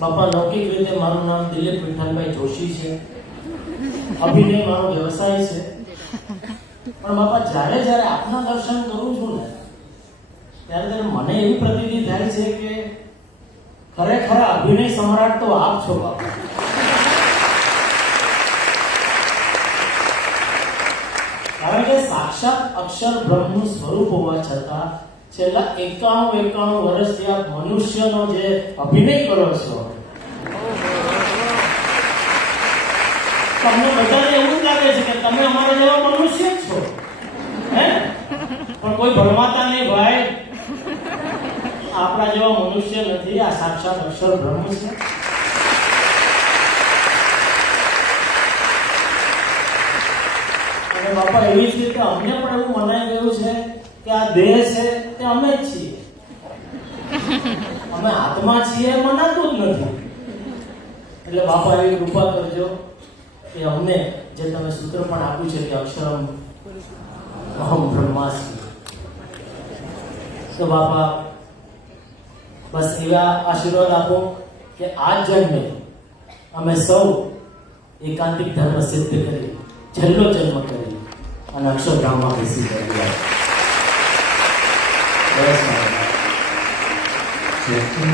બાપા લૌકિક રીતે મારું નામ દિલીપ વિઠ્ઠલભાઈ જોશી છે, અભિનય મારો વ્યવસાય છે, પણ બાપા જ્યારે જ્યારે આપના દર્શન કરું છું ને ત્યારે મને એવી પ્રતીતિ થાય છે કે ખરેખર અભિનય સમ્રાટ તો આપ છો બાપા. કારણ કે સાક્ષાત અક્ષર બ્રહ્મનું સ્વરૂપ હોવા છતાં છેલ્લા 91 વર્ષથી આપ મનુષ્યનો જે અભિનય કરો છો, તમને બધાને એવું લાગે છે કે તમે અમારા જેવા મનુષ્ય જ છો, હે? પણ કોઈ ભરમાતા નહીં ભાઈ, આપણા જેવા મનુષ્ય નથી, આ સાક્ષાત અક્ષર બ્રહ્મ છે. અને બાપા એવી જ રીતે અમને પણ એવું મનાઈ ગયું છે કે આ દેહ છે તે અમે જ છીએ, અમે આત્મા છીએ મનાતું જ નથી. એટલે બાપા એવી કૃપા કરજો કે અમને જે તમે સૂત્ર પણ આપ્યું છે કે અક્ષરમ અહમ બ્રહ્માસ્મિ, તો બાપા બસ એવા આશીર્વાદ આપો કે આ જન્મે અમે સૌ એકાંતિક ધર્મ સિદ્ધ કરી છેલ્લો જન્મ કરી અને અક્ષરધામમાં બેસી ગયા. સ્વપ્ન